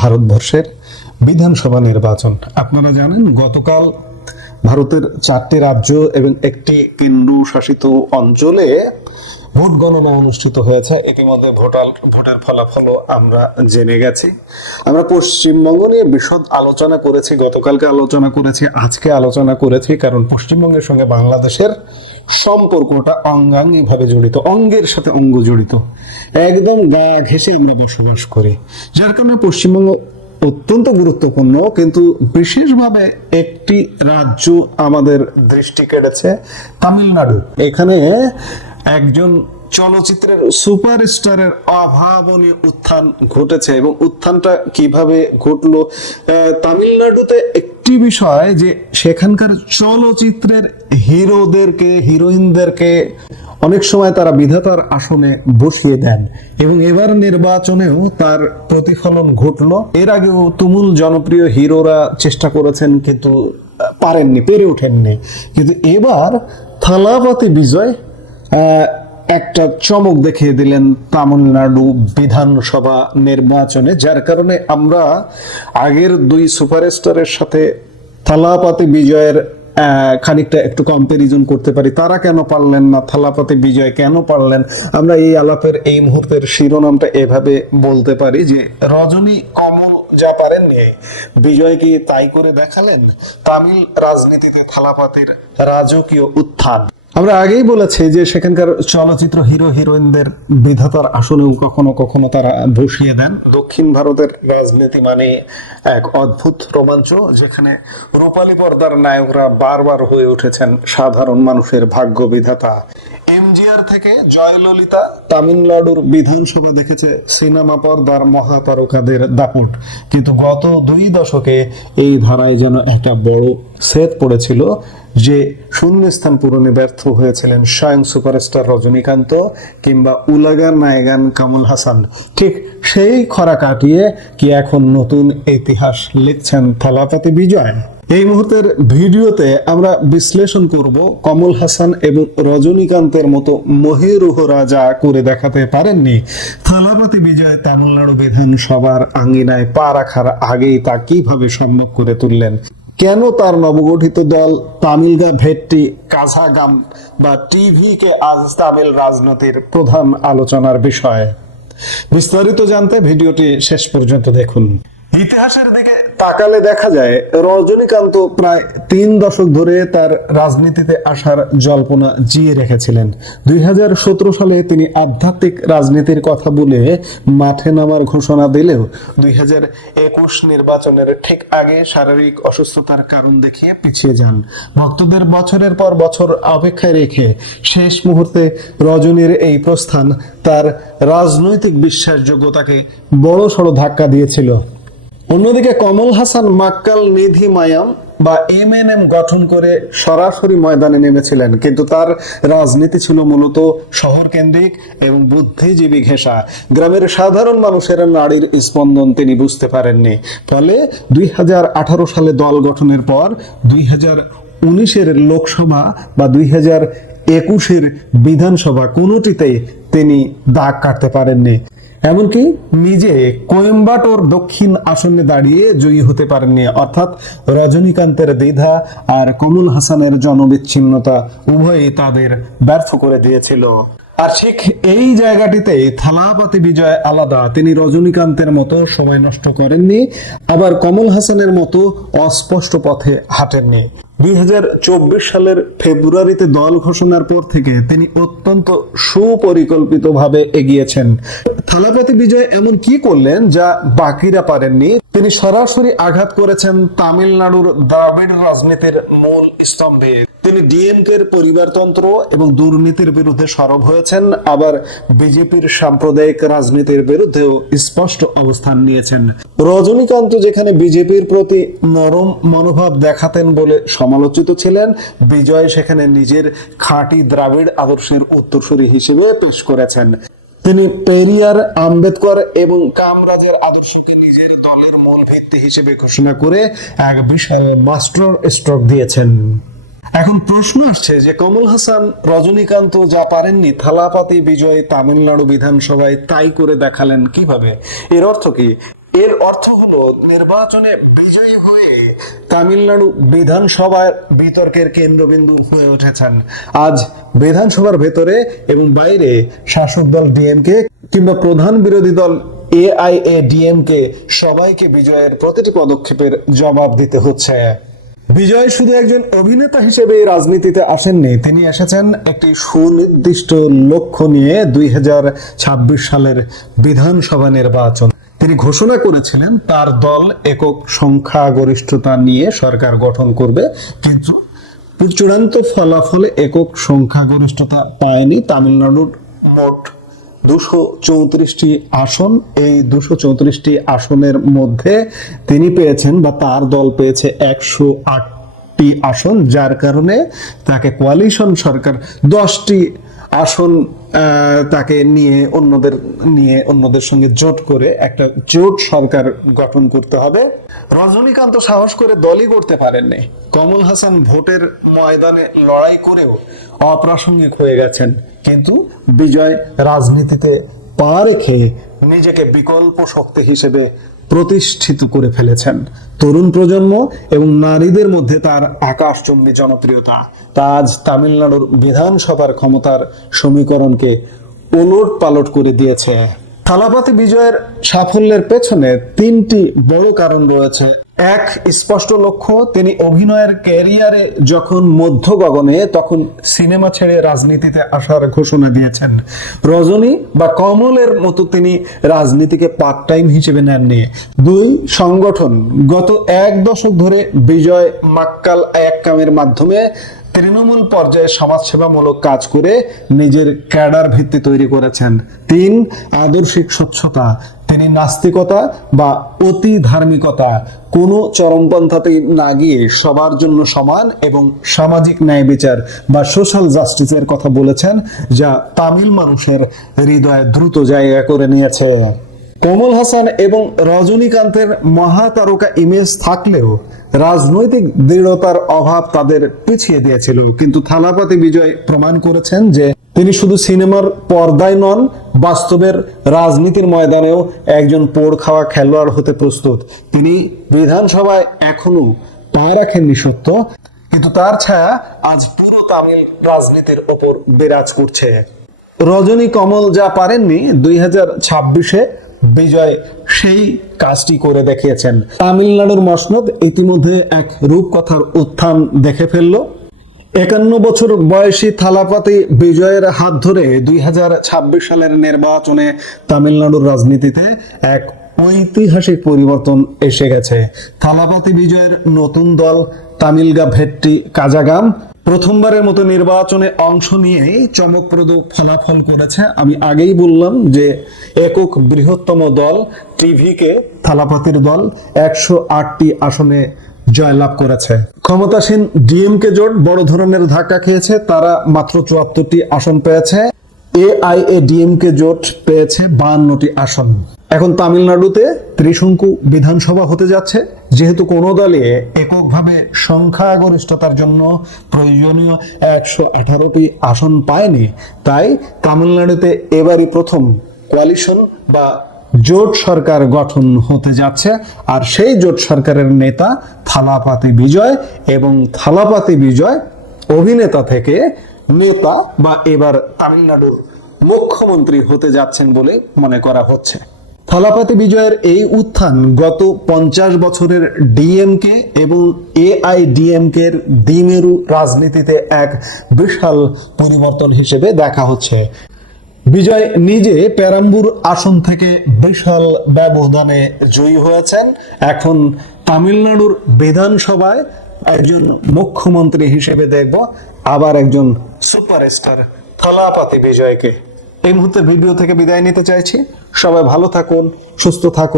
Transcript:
ভারতবর্ষের বিধানসভা নির্বাচন। আপনারা জানেন গতকাল ভারতের 4টি রাজ্য এবং একটি কেন্দ্রশাসিত অঞ্চলে ভোট গণনা অনুষ্ঠিত হয়েছে। ইতিমধ্যে ভোটের ফলাফলও আমরা জেনে গেছি। আমরা পশ্চিমবঙ্গ নিয়ে বিশদ আলোচনা করেছি, গতকালকে আলোচনা করেছি, আজকে আলোচনা করেছি, কারণ পশ্চিমবঙ্গের সঙ্গে বাংলাদেশের সম্পর্কটা অঙ্গাঙ্গিভাবে জড়িত, অঙ্গের সাথে অঙ্গ জড়িত, একদম গা ঘেঁষে আমরা বসবাস করি, যার কারণে পশ্চিমবঙ্গ অত্যন্ত গুরুত্বপূর্ণ। কিন্তু বিশেষভাবে একটি রাজ্য আমাদের দৃষ্টি কেড়েছে, তামিলনাড়ু। এখানে একজন চলচ্চিত্রের সুপারস্টারের অভাবনীয় উত্থান ঘটেছে, এবং উত্থানটা কিভাবে ঘটলো তামিলনাড়ুতে একটি বিষয় যে সেখানকার চলচ্চিত্রের হিরোদেরকে, হিরোইনদেরকে অনেক সময় তারা বিধাতার আসনে বসিয়ে দেন, এবং এবার নির্বাচনেও তার প্রতিফলন ঘটলো। এর আগেও তুমুল জনপ্রিয় হিরোরা চেষ্টা করেছেন কিন্তু পারেননি, পেরে ওঠেননি। কিন্তু এবার থালাপতি বিজয় একটা চমক দেখিয়ে দিলেন তামিলনাড়ু বিধানসভা নির্বাচনে, যার কারণে আমরা আগের দুই সুপারস্টারের সাথে থালাপতি বিজয়ের খানিকটা একটু কম্পারিজন করতে পারি। তারা কেন পারলেন না, থালাপতি বিজয় কেন পারলেন? আমরা এই আলাপের এই মুহূর্তের শিরোনামটা এভাবে বলতে পারি যে রজনী কমল যা পারেননি, বিজয় কি তাই করে দেখালেন? তামিল রাজনীতিতে থালাপতির রাজকীয় উত্থান। আমরা আগেই বলেছি যে সেখানকার চলচ্চিত্র হিরো হিরোইনদের বিধাতার আসনেও কখনো কখনো তারা বসিয়ে দেন। দক্ষিণ ভারতের রাজনীতি মানে এক অদ্ভুত রোমাঞ্চ, যেখানে রূপালী পর্দার নায়করা বারবার হয়ে উঠেছেন সাধারণ মানুষের ভাগ্য বিধাতা। এমজিআর থেকে জয়ললিতা তামিলনাড়ুর বিধানসভা দেখেছে সিনেমা পর্দার মহাতারকাদের দাপট, কিন্তু গত 2 দশকে এই ধারায় যেন একটা বড় সেট পড়েছিল, যে শূন্যস্থান পূরণে ব্যর্থ হয়েছিলেন স্বয়ং সুপারস্টার রজনীকান্ত কিংবা উলাগান নায়গান কমল হাসান। ঠিক সেই খরা কাটিয়ে কি এখন নতুন ইতিহাস লিখছেন থালাপতি বিজয়? এই মুহূর্তের ভিডিওতে আমরা বিশ্লেষণ করব কমল হাসান এবং রজনীকান্তের মতো মহিরুহরা যা করে দেখাতে পারেননি, থালাপতি বিজয় তামিলনাড়ু বিধানসভার আঙ্গিনায় পা রাখার আগেই তা কিভাবে সম্ভব করে তুললেন, কেন তার নবগঠিত দল তামিলগা ভেট্টি কাঝাগাম বা টিভিকে আজ তামিল রাজনীতির প্রধান আলোচনার বিষয়। বিস্তারিত জানতে ভিডিওটি শেষ পর্যন্ত দেখুন। ইতিহাসের দিকে তাকালে দেখা যায় রজনীকান্ত প্রায় 3 দশক ধরে তার রাজনীতিতে আসার জল্পনা জিয়ে রেখেছিলেন। 2017 সালে তিনি আধ্যাত্মিক রাজনীতির কথা বলে মাঠে নামার ঘোষণা দিলেও 2021 নির্বাচনের ঠিক আগে শারীরিক অসুস্থতার কারণ দেখিয়ে পিছিয়ে যান। ভক্তদের বছরের পর বছর অপেক্ষায় রেখে শেষ মুহূর্তে রজনীর এই প্রস্থান তার রাজনৈতিক বিশ্বাসযোগ্যতাকে বড়সড় ধাক্কা দিয়েছিল। অন্যদিকে কমল হাসান মাক্কাল নিধি মায়াম বা এমএনএম গঠন করে সরাসরি ময়দানে নেমেছিলেন, কিন্তু তার রাজনীতি ছিল মূলত শহর কেন্দ্রিক এবং বুদ্ধিজীবী ঘেঁষা। গ্রামের সাধারণ মানুষের নাড়ির স্পন্দন তিনি বুঝতে পারেননি। ফলে 2018 সালে দল গঠনের পর 2019-এর লোকসভা বা 2021-এর বিধানসভা কোনোটিতেই তিনি দাগ কাটতে পারেননি। এমনকি নিজে কোয়েম্বাটোর দক্ষিণ আসনে দাঁড়িয়ে জয়ী হতে পারেননি। অর্থাৎ রজনীকান্তের দ্বিধা আর কমল হাসানের জনবিচ্ছিন্নতা উভয়ই তাদের ব্যর্থ করে দিয়েছিল। আর ঠিক এই জায়গাটিতে থালাপতি বিজয় আলাদা। তিনি রজনীকান্তের মতো সময় নষ্ট করেননি, আবার কমল হাসানের মতো অস্পষ্ট পথে হাঁটেননি। 2024 সালের ফেব্রুয়ারিতে দল ঘোষণার পর থেকে তিনি অত্যন্ত সুপরিকল্পিতভাবে এগিয়েছেন। থালাপতি বিজয় এমন কি করলেন যা বাকিরা পারেননি? তিনি সরাসরি আঘাত করেছেন তামিলনাড়ুর দ্রাবিড় রাজনীতির মূল স্তম্ভে। তিনি ডিএমকের পরিবারতন্ত্র এবং দুর্নীতির বিরুদ্ধে সরব হয়েছেন, আবার বিজেপির সাম্প্রদায়িক রাজনীতির বিরুদ্ধেও স্পষ্ট অবস্থান নিয়েছেন। রজনীকান্ত যেখানে বিজেপির প্রতি নরম মনোভাব দেখাতেন বলে সমালোচিত ছিলেন, বিজয় সেখানে নিজের খাঁটি দ্রাবিড় আদর্শের উত্তরসূরি হিসেবে পেশ করেছেন। তিনি পেরিয়ার, আম্বেদকর এবং কামরাজের আদর্শকে নিজের দলের মূল ভিত্তি হিসেবে ঘোষণা করে এক বিশাল মাস্টার স্ট্রোক দিয়েছেন। এখন প্রশ্ন আসছে যে কমল হাসান রজনীকান্ত যা পারেননি থালাপতি বিজয় তামিলনাড়ু বিধানসভায় তাই করে দেখালেন কিভাবে? এর অর্থ কি? এর অর্থ হলো নির্বাচনে বিজয়ী হয়ে তামিলনাড়ু বিধানসভার বিতর্কের কেন্দ্রবিন্দু হয়ে উঠেছেন। আজ বিধানসভার ভেতরে এবং বাইরে শাসক দল ডিএমকে কিংবা প্রধান বিরোধী দল এআইএডিএমকে সবাইকে বিজয়ের প্রতিটি পদক্ষেপের জবাব দিতে হচ্ছে। বিজয় শুধু একজন অভিনেতা হিসেবে রাজনীতিতে আসেননি, তিনি এসেছেন একটি সুনির্দিষ্ট লক্ষ্য নিয়ে 2026 সালের বিধানসভা নির্বাচন। তিনি ঘোষণা করেছিলেন তার দল একক সংখ্যাগরিষ্ঠতা নিয়ে সরকার গঠন করবে, কিন্তু চূড়ান্ত ফলাফলে একক সংখ্যাগরিষ্ঠতা পায়নি তামিলনাড়ুর মোট 234টি আসন। এই 234টি আসনের মধ্যে তিনি পেয়েছেন বা তার দল পেয়েছে 108টি আসন, যার কারণে তাকে কোয়ালিশন সরকার 10টি আসন তাকে অন্যদের সঙ্গে জোট করে একটা জোট সরকার গঠন করতে হবে। রজনীকান্ত সাহস করে দলই করতে পারেননি। কমল হাসান ভোটের ময়দানে লড়াই করেও অপ্রাসঙ্গিক হয়ে গেছেন, কিন্তু বিজয় রাজনীতিতে পা রেখে নিজেকে বিকল্প শক্তি হিসেবে প্রতিষ্ঠিত করে ফেলেছেন। তরুণ প্রজন্ম এবং নারীদের মধ্যে তার আকাশচুম্বী জনপ্রিয়তা তা আজ তামিলনাড়ুর বিধানসভার ক্ষমতার সমীকরণকে ওলট পালট করে দিয়েছে। থালাপাতি বিজয়ের সাফল্যের পেছনে 3টি বড় কারণ রয়েছে। এক, স্পষ্ট লক্ষ্য। তিনি অভিনয়ের ক্যারিয়ারে যখন মধ্য গগনে, তখন সিনেমা ছেড়ে রাজনীতিতে আসার ঘোষণা দিয়েছেন। রজনী বা কমলের মতো তিনি রাজনীতিকে পার্ট টাইম হিসেবে নেননি। 2, সংগঠন। গত 1 দশক ধরে বিজয় মাক্কাল এককামের মাধ্যমে তৃণমূল পর্যায়ে সমাজসেবামূলক কাজ করে নিজের ক্যাডার ভিত্তি তৈরি করেছেন। 3, আদর্শিক স্বচ্ছতা। তিনি নাস্তিকতা বা অতি ধার্মিকতা কোনো চরমপন্থাতে না গিয়ে সবার জন্য সমান এবং সামাজিক ন্যায় বিচার বা সোশ্যাল জাস্টিসের কথা বলেছেন, যা তামিল মানুষের হৃদয়ে দ্রুত জায়গা করে নিয়েছে। কমল হাসান এবং রজনীকান্তের মহাতারকা ইমেজ থাকলেও রাজনৈতিক দৃঢ়তার অভাব তাদের পিছিয়ে দিয়েছিল, কিন্তু থালাপাতি বিজয় প্রমাণ করেছেন যে তিনি শুধু সিনেমার পর্দায় নন, বাস্তবের রাজনীতির ময়দানেও একজন পোড় খাওয়া খেলোয়াড় হতে প্রস্তুত। তিনি বিধানসভায় এখনো পা রাখেননি সত্য, কিন্তু তার ছায়া আজ পুরো তামিল রাজনীতির ওপর বিরাজ করছে। রজনী কমল যা পারেননি 2026-এ বিজয় সেই কাজটি করে দেখিয়েছেন। তামিলনাড়ুর মসনদ ইতিমধ্যে এক রূপকথার উত্থান দেখে ফেলল। 51 বছর বয়সী থালাপাতি বিজয়ের হাত ধরে 2026 সালের নির্বাচনে তামিলনাড়ুর রাজনীতিতে এক ঐতিহাসিক পরিবর্তন এসে গেছে। থালাপাতি বিজয়ের নতুন দল তামিলগা ভেট্টি কাজাগাম প্রথমবারের মতো নির্বাচনে অংশ নিয়ে চমকপ্রদ ফলাফল করেছে। আমি আগেই বললাম যে একক বৃহত্তম দল টিভিকে থালাপাতির দল 108টি আসনে জয়লাভ করেছে। ক্ষমতাসীন ডিএমকে জোট বড় ধরনের ধাক্কা খেয়েছে, তারা মাত্র 74টি আসন পেয়েছে। এআইএডিএমকে জোট পেয়েছে 52টি আসন। এখন তামিলনাড়ুতে ত্রিশঙ্কু বিধানসভা হতে যাচ্ছে। যেহেতু কোনো দলে এককভাবে সংখ্যাগরিষ্ঠতার জন্য প্রয়োজনীয় 118টি আসন পায়নি, তাই তামিলনাড়ুতে এবারই প্রথম কোয়ালিশন বা জোট সরকার গঠন হতে যাচ্ছে। আর সেই জোট সরকারের নেতা থালাপাতি বিজয়, এবং থালাপাতি বিজয় অভিনেতা থেকে নেতা বা এবার তামিলনাড়ুর মুখ্যমন্ত্রী হতে যাচ্ছেন বলে মনে করা হচ্ছে। থালাপাতি বিজয়ের এই উত্থান গত 50 বছরের ডিএমকে এবং এআইডিএমকে এর দ্বিমেরু রাজনীতিতে এক বিশাল পরিবর্তন হিসেবে দেখা হচ্ছে। বিজয় নিজে পেরাম্বুর আসন থেকে বিশাল ব্যবধানে জয়ী হয়েছেন। এখন তামিলনাড়ুর বিধানসভায় একজন মুখ্যমন্ত্রী হিসেবে দেখব আবার একজন সুপারস্টার থালাপাতি বিজয়কে। এই মুহূর্তে ভিডিও থেকে বিদায় নিতে চাইছি। সবাই ভালো থাকুন, সুস্থ থাকুন।